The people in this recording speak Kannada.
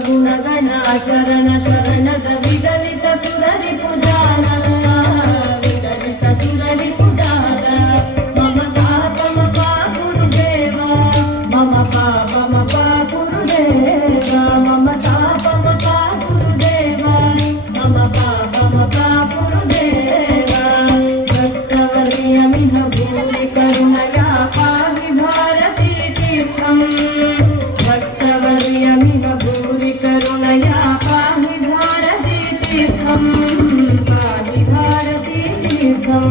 ಗುಣಗಣ ಶರಣ ಶರಣದ ವಿದಲಿತ ಸುರರಿ ಪುಜಾಲ ವಿದಲಿತ ಸುರರಿ ಪುಜಾಲ ಮಮ ಪಾಪ ಗುರುದೇವ ಮಮ ಪಾಪ ಗುರುದೇವ ಮಮ ತಾಪ ಗುರುದೇವ ಮಮ ಪಾಪ ಗುರುದೇವ ಭಕ್ತವರ್ಯ ಮಿಹ ಭೂರಿ ಕರುಣಯ ಪಾಹಿ ಭಾರತೀ ತೀರ್ಥಂ ಭಕ್ತವರ್ಯ ಮಿಹ ಭೂರಿ ಕರುಣಯಾ ಪಾಹಿ ಭಾರತೀ ತೀರ್ಥಂ ಪಾಹಿ ಭಾರತೀ ತೀರ್ಥಂ